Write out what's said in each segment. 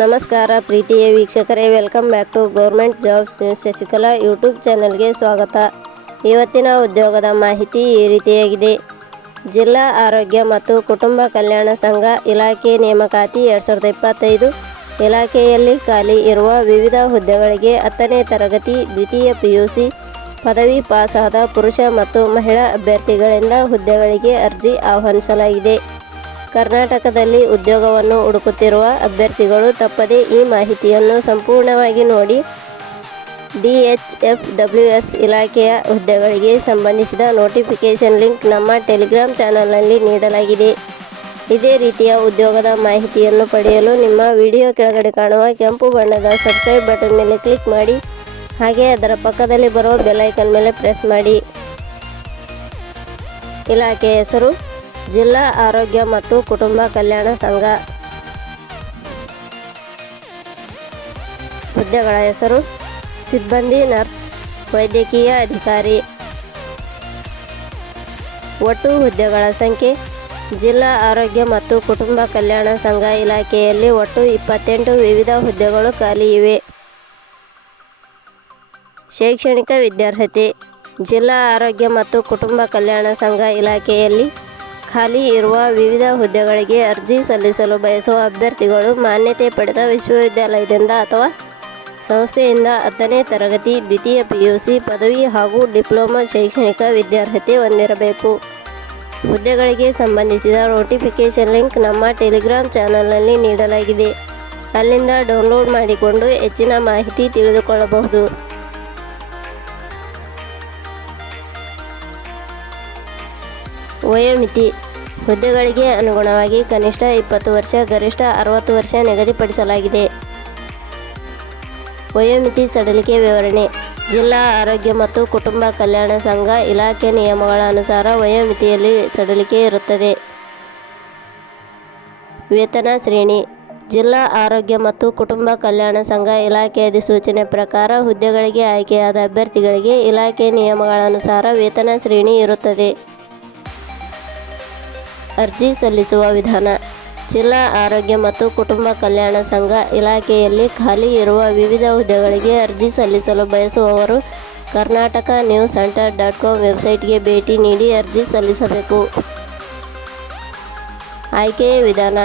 ನಮಸ್ಕಾರ ಪ್ರೀತಿಯ ವೀಕ್ಷಕರೇ welcome back to government jobs news Shashikala YouTube ಚಾನಲ್ಗೆ ಸ್ವಾಗತ. ಇವತ್ತಿನ ಉದ್ಯೋಗದ ಮಾಹಿತಿ ಈ ರೀತಿಯಾಗಿದೆ. ಜಿಲ್ಲಾ ಆರೋಗ್ಯ ಮತ್ತು ಕುಟುಂಬ ಕಲ್ಯಾಣ ಸಂಘ ಇಲಾಖೆ ನೇಮಕಾತಿ ಎರಡು ಸಾವಿರದ ಇಪ್ಪತ್ತೈದು ಇಲಾಖೆಯಲ್ಲಿ ಖಾಲಿ ಇರುವ ವಿವಿಧ ಹುದ್ದೆಗಳಿಗೆ ಹತ್ತನೇ ತರಗತಿ, ದ್ವಿತೀಯ ಪಿಯುಸಿ, ಪದವಿ ಪಾಸಾದ ಪುರುಷ ಮತ್ತು ಮಹಿಳಾ ಅಭ್ಯರ್ಥಿಗಳಿಂದ ಹುದ್ದೆಗಳಿಗೆ ಅರ್ಜಿ ಆಹ್ವಾನಿಸಲಾಗಿದೆ. ಕರ್ನಾಟಕದಲ್ಲಿ ಉದ್ಯೋಗವನ್ನು ಹುಡುಕುತ್ತಿರುವ ಅಭ್ಯರ್ಥಿಗಳು ತಪ್ಪದೇ ಈ ಮಾಹಿತಿಯನ್ನು ಸಂಪೂರ್ಣವಾಗಿ ನೋಡಿ D H F W S ಇಲಾಖೆಯ ಹುದ್ದೆಗಳಿಗೆ ಸಂಬಂಧಿಸಿದ ನೋಟಿಫಿಕೇಷನ್ ಲಿಂಕ್ ನಮ್ಮ ಟೆಲಿಗ್ರಾಮ್ ಚಾನಲ್ನಲ್ಲಿ ನೀಡಲಾಗಿದೆ. ಇದೇ ರೀತಿಯ ಉದ್ಯೋಗದ ಮಾಹಿತಿಯನ್ನು ಪಡೆಯಲು ನಿಮ್ಮ ವಿಡಿಯೋ ಕೆಳಗಡೆ ಕಾಣುವ ಕೆಂಪು ಬಣ್ಣದ ಸಬ್ಸ್ಕ್ರೈಬ್ ಬಟನ್ ಮೇಲೆ ಕ್ಲಿಕ್ ಮಾಡಿ, ಹಾಗೆ ಅದರ ಪಕ್ಕದಲ್ಲಿ ಬರುವ ಬೆಲ್ಲೈಕನ್ ಮೇಲೆ ಪ್ರೆಸ್ ಮಾಡಿ. ಇಲಾಖೆಯ ಹೆಸರು ಜಿಲ್ಲಾ ಆರೋಗ್ಯ ಮತ್ತು ಕುಟುಂಬ ಕಲ್ಯಾಣ ಸಂಘ ಹುದ್ದೆಗಳ ಹೆಸರು ಸಿಬ್ಬಂದಿ ನರ್ಸ್, ವೈದ್ಯಕೀಯ ಅಧಿಕಾರಿ. ಒಟ್ಟು ಹುದ್ದೆಗಳ ಸಂಖ್ಯೆ ಜಿಲ್ಲಾ ಆರೋಗ್ಯ ಮತ್ತು ಕುಟುಂಬ ಕಲ್ಯಾಣ ಸಂಘ ಇಲಾಖೆಯಲ್ಲಿ ಒಟ್ಟು ಇಪ್ಪತ್ತೆಂಟು ವಿವಿಧ ಹುದ್ದೆಗಳು ಖಾಲಿ ಇವೆ. ಶೈಕ್ಷಣಿಕ ವಿದ್ಯಾರ್ಹತೆ ಜಿಲ್ಲಾ ಆರೋಗ್ಯ ಮತ್ತು ಕುಟುಂಬ ಕಲ್ಯಾಣ ಸಂಘ ಇಲಾಖೆಯಲ್ಲಿ ಖಾಲಿ ಇರುವ ವಿವಿಧ ಹುದ್ದೆಗಳಿಗೆ ಅರ್ಜಿ ಸಲ್ಲಿಸಲು ಬಯಸುವ ಅಭ್ಯರ್ಥಿಗಳು ಮಾನ್ಯತೆ ಪಡೆದ ವಿಶ್ವವಿದ್ಯಾಲಯದಿಂದ ಅಥವಾ ಸಂಸ್ಥೆಯಿಂದ ಹತ್ತನೇ ತರಗತಿ, ದ್ವಿತೀಯ ಪಿಯುಸಿ, ಪದವಿ ಹಾಗೂ ಡಿಪ್ಲೊಮಾ ಶೈಕ್ಷಣಿಕ ವಿದ್ಯಾರ್ಹತೆ ಹೊಂದಿರಬೇಕು. ಹುದ್ದೆಗಳಿಗೆ ಸಂಬಂಧಿಸಿದ ನೋಟಿಫಿಕೇಷನ್ ಲಿಂಕ್ ನಮ್ಮ ಟೆಲಿಗ್ರಾಮ್ ಚಾನಲ್ನಲ್ಲಿ ನೀಡಲಾಗಿದೆ. ಅಲ್ಲಿಂದ ಡೌನ್ಲೋಡ್ ಮಾಡಿಕೊಂಡು ಹೆಚ್ಚಿನ ಮಾಹಿತಿ ತಿಳಿದುಕೊಳ್ಳಬಹುದು. ವಯೋಮಿತಿ ಹುದ್ದೆಗಳಿಗೆ ಅನುಗುಣವಾಗಿ ಕನಿಷ್ಠ ಇಪ್ಪತ್ತು ವರ್ಷ, ಗರಿಷ್ಠ ಅರವತ್ತು ವರ್ಷ ನಿಗದಿಪಡಿಸಲಾಗಿದೆ. ವಯೋಮಿತಿ ಸಡಿಲಿಕೆ ವಿವರಣೆ, ಜಿಲ್ಲಾ ಆರೋಗ್ಯ ಮತ್ತು ಕುಟುಂಬ ಕಲ್ಯಾಣ ಸಂಘ ಇಲಾಖೆ ನಿಯಮಗಳ ಅನುಸಾರ ವಯೋಮಿತಿಯಲ್ಲಿ ಸಡಿಲಿಕೆ ಇರುತ್ತದೆ. ವೇತನ ಶ್ರೇಣಿ, ಜಿಲ್ಲಾ ಆರೋಗ್ಯ ಮತ್ತು ಕುಟುಂಬ ಕಲ್ಯಾಣ ಸಂಘ ಇಲಾಖೆ ಅಧಿಸೂಚನೆ ಪ್ರಕಾರ ಹುದ್ದೆಗಳಿಗೆ ಆಯ್ಕೆಯಾದ ಅಭ್ಯರ್ಥಿಗಳಿಗೆ ಇಲಾಖೆ ನಿಯಮಗಳ ಅನುಸಾರ ವೇತನ ಶ್ರೇಣಿ ಇರುತ್ತದೆ. ಅರ್ಜಿ ಸಲ್ಲಿಸುವ ವಿಧಾನ. ಜಿಲ್ಲಾ ಆರೋಗ್ಯ ಮತ್ತು ಕುಟುಂಬ ಕಲ್ಯಾಣ ಸಂಘ ಇಲಾಖೆಯಲ್ಲಿ ಖಾಲಿ ಇರುವ ವಿವಿಧ ಹುದ್ದೆಗಳಿಗೆ ಅರ್ಜಿ ಸಲ್ಲಿಸಲು ಬಯಸುವವರು Karnataka news centre dot com ವೆಬ್ಸೈಟ್ಗೆ ಭೇಟಿ ನೀಡಿ ಅರ್ಜಿ ಸಲ್ಲಿಸಬೇಕು. ಆಯ್ಕೆಯ ವಿಧಾನ.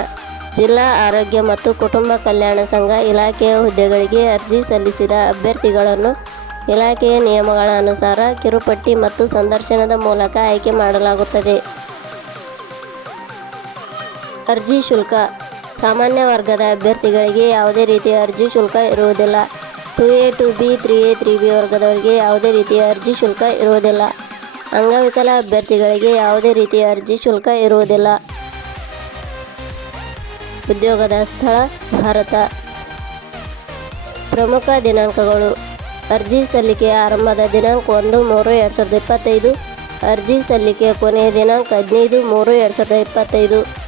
ಜಿಲ್ಲಾ ಆರೋಗ್ಯ ಮತ್ತು ಕುಟುಂಬ ಕಲ್ಯಾಣ ಸಂಘ ಇಲಾಖೆಯ ಹುದ್ದೆಗಳಿಗೆ ಅರ್ಜಿ ಸಲ್ಲಿಸಿದ ಅಭ್ಯರ್ಥಿಗಳನ್ನು ಇಲಾಖೆಯ ನಿಯಮಗಳ ಅನುಸಾರ ಕಿರುಪಟ್ಟಿ ಮತ್ತು ಸಂದರ್ಶನದ ಮೂಲಕ ಆಯ್ಕೆ ಮಾಡಲಾಗುತ್ತದೆ. ಅರ್ಜಿ ಶುಲ್ಕ. ಸಾಮಾನ್ಯ ವರ್ಗದ ಅಭ್ಯರ್ಥಿಗಳಿಗೆ ಯಾವುದೇ ರೀತಿಯ ಅರ್ಜಿ ಶುಲ್ಕ ಇರುವುದಿಲ್ಲ. Two A two B, three A, three B ವರ್ಗದವರಿಗೆ ಯಾವುದೇ ರೀತಿಯ ಅರ್ಜಿ ಶುಲ್ಕ ಇರುವುದಿಲ್ಲ. ಅಂಗವಿಕಲ ಅಭ್ಯರ್ಥಿಗಳಿಗೆ ಯಾವುದೇ ರೀತಿಯ ಅರ್ಜಿ ಶುಲ್ಕ ಇರುವುದಿಲ್ಲ. ಉದ್ಯೋಗದ ಸ್ಥಳ, ಭಾರತ. ಪ್ರಮುಖ ದಿನಾಂಕಗಳು. ಅರ್ಜಿ ಸಲ್ಲಿಕೆಯ ಆರಂಭದ ದಿನಾಂಕ ಒಂದು ಮೂರು ಎರಡು ಸಾವಿರದ ಇಪ್ಪತ್ತೈದು. ಅರ್ಜಿ ಸಲ್ಲಿಕೆಯ ಕೊನೆಯ ದಿನಾಂಕ ಹದಿನೈದು ಮೂರು ಎರಡು ಸಾವಿರದ ಇಪ್ಪತ್ತೈದು.